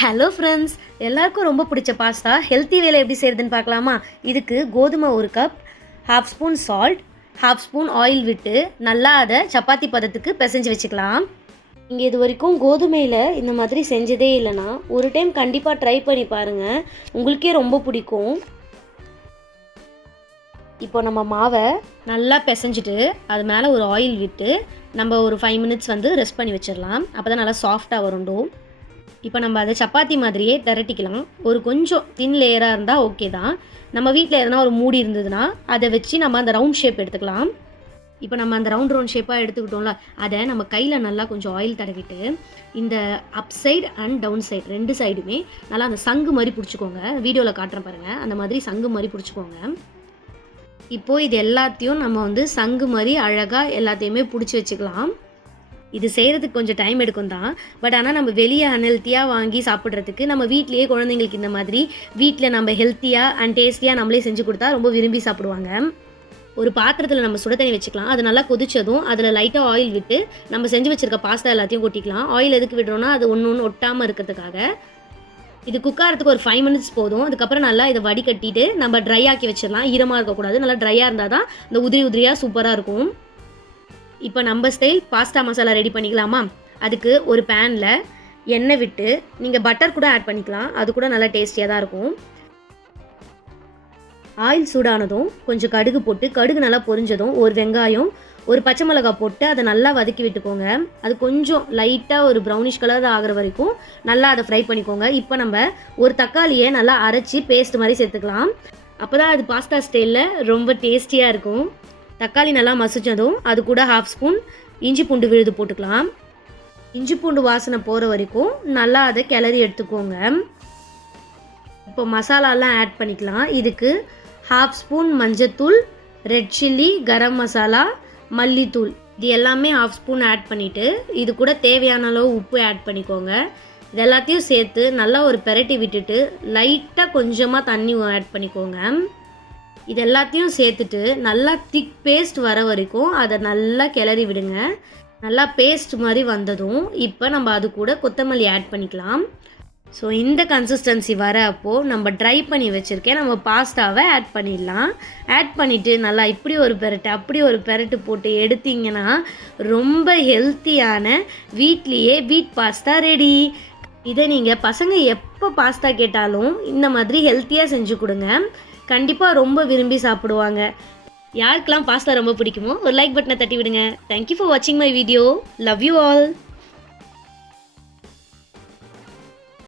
Hello friends, எல்லாருக்கும் ரொம்ப பிடிச்ச பாஸ்தா ஹெல்த்தி வேலை எப்படி செய்கிறதுன்னு பார்க்கலாமா? இதுக்கு கோதுமை 1 cup, 1/2 spoon salt, 1/2 spoon oil விட்டு நல்லா அதை சப்பாத்தி பதத்துக்கு பிசைஞ்சு வச்சுக்கலாம். நீங்கள் இது வரைக்கும் கோதுமையில் இந்த மாதிரி செஞ்சதே இல்லைன்னா ஒரு டைம் கண்டிப்பாக ட்ரை பண்ணி பாருங்கள், உங்களுக்கே ரொம்ப பிடிக்கும். இப்போ நம்ம மாவை நல்லா பிசைஞ்சிட்டு அது மேலே ஒரு ஆயில் விட்டு நம்ம ஒரு 5 மினிட்ஸ் ரெஸ்ட் பண்ணி வச்சிடலாம். அப்போ தான் நல்லா சாஃப்டாக வருண்டோ. இப்போ நம்ம அதை சப்பாத்தி மாதிரியே திரட்டிக்கலாம். ஒரு கொஞ்சம் தின் லேயராக இருந்தால் ஓகே தான். நம்ம வீட்டில் எதனா ஒரு மூடி இருந்ததுன்னா அதை வச்சு நம்ம அந்த ரவுண்ட் ஷேப் எடுத்துக்கலாம். இப்போ நம்ம அந்த ரவுண்ட் ஷேப்பாக எடுத்துக்கிட்டோம்ல, அதை நம்ம கையில் நல்லா கொஞ்சம் ஆயில் தடவிட்டு இந்த up side and down side 2 சைடுமே நல்லா அந்த சங்கு மாதிரி பிடிச்சிக்கோங்க. வீடியோவில் காட்டுறேன் பாருங்கள், அந்த மாதிரி சங்கு மாதிரி பிடிச்சிக்கோங்க. இப்போது இது எல்லாத்தையும் நம்ம சங்கு மாதிரி அழகாக எல்லாத்தையுமே பிடிச்சி வச்சுக்கலாம். இது செய்கிறதுக்கு கொஞ்சம் டைம் எடுக்கும் தான். பட் ஆனால் நம்ம வெளியே அன்ஹெல்த்தியாக வாங்கி சாப்பிட்றதுக்கு நம்ம வீட்லேயே குழந்தைங்களுக்கு இந்த மாதிரி வீட்டில் நம்ம ஹெல்த்தியாக அண்ட் டேஸ்டியாக நம்மளே செஞ்சு கொடுத்தா ரொம்ப விரும்பி சாப்பிடுவாங்க. ஒரு பாத்திரத்தில் நம்ம சுட தண்ணி வச்சுக்கலாம். அது நல்லா கொதிச்சதும் அதில் லைட்டாக ஆயில் விட்டு நம்ம செஞ்சு வச்சுருக்க பாஸ்தா எல்லாத்தையும் கொட்டிக்கலாம். ஆயில் எதுக்கு விடுறோன்னா அது ஒன்று ஒட்டாமல் இருக்கிறதுக்காக. இது குக் ஆகிறதுக்கு ஒரு 5 மினிட்ஸ் போதும். அதுக்கப்புறம் நல்லா இதை வடிகட்டிட்டு நம்ம ட்ரை ஆக்கி வச்சிடலாம். ஈரமாக இருக்கக்கூடாது, நல்லா ட்ரையாக இருந்தால் தான் இந்த உதிரியாக சூப்பராக இருக்கும். இப்போ நம்ம ஸ்டைல் பாஸ்தா மசாலா ரெடி பண்ணிக்கலாமா? அதுக்கு ஒரு பேனில் எண்ணெய் விட்டு நீங்கள் பட்டர் கூட ஆட் பண்ணிக்கலாம், அது கூட நல்லா டேஸ்டியாக தான் இருக்கும். ஆயில் சூடானதும் கொஞ்சம் கடுகு போட்டு, கடுகு நல்லா பொரிஞ்சதும் ஒரு வெங்காயம், ஒரு பச்சை மிளகாய் போட்டு அதை நல்லா வதக்கி விட்டுக்கோங்க. அது கொஞ்சம் லைட்டாக ஒரு ப்ரௌனிஷ் கலர் ஆகிற வரைக்கும் நல்லா அதை ஃப்ரை பண்ணிக்கோங்க. இப்போ நம்ம ஒரு தக்காளியை நல்லா அரைச்சி பேஸ்ட் மாதிரி சேர்த்துக்கலாம். அப்போ தான் அது பாஸ்தா ஸ்டைலில் ரொம்ப டேஸ்டியாக இருக்கும். தக்காளி நல்லா மசிச்சதும் அது கூட 1/2 ஸ்பூன் இஞ்சி பூண்டு விழுது போட்டுக்கலாம். இஞ்சி பூண்டு வாசனை போகிற வரைக்கும் நல்லா அதை கிளறி எடுத்துக்கோங்க. இப்போ மசாலாலாம் ஆட் பண்ணிக்கலாம். இதுக்கு 1/2 ஸ்பூன் மஞ்சத்தூள், ரெட் சில்லி, கரம் மசாலா, மல்லித்தூள், இது எல்லாமே 1/2 ஸ்பூன் ஆட் பண்ணிவிட்டு இது கூட தேவையான அளவு உப்பு ஆட் பண்ணிக்கோங்க. இது எல்லாத்தையும் சேர்த்து நல்லா ஒரு பெரட்டி விட்டுட்டு லைட்டாக கொஞ்சமாக தண்ணி ஆட் பண்ணிக்கோங்க. இது எல்லாத்தையும் சேர்த்துட்டு நல்லா திக் பேஸ்ட் வர வரைக்கும் அதை நல்லா கிளறி விடுங்க. நல்லா பேஸ்ட் மாதிரி வந்ததும் இப்போ நம்ம அது கூட கொத்தமல்லி ஆட் பண்ணிக்கலாம். ஸோ இந்த கன்சிஸ்டன்சி வர அப்போது நம்ம ட்ரை பண்ணி வச்சுருக்கேன் நம்ம பாஸ்தாவை ஆட் பண்ணிடலாம். ஆட் பண்ணிவிட்டு நல்லா இப்படி ஒரு பெரட்டு அப்படி ஒரு பெரட்டு போட்டு எடுத்திங்கன்னா ரொம்ப ஹெல்த்தியான வீட்லேயே வீட் பாஸ்தா ரெடி. இதை நீங்கள் பசங்க எப்போ பாஸ்தா கேட்டாலும் இந்த மாதிரி ஹெல்த்தியாக செஞ்சு கொடுங்க, கண்டிப்பாக ரொம்ப விரும்பி சாப்பிடுவாங்க. யாருக்கெல்லாம் பாஸ்தா ரொம்ப பிடிக்குமோ ஒரு லைக் பட்டனை தட்டி விடுங்க. தேங்க்யூ ஃபார் வாட்சிங் my video. Love you all.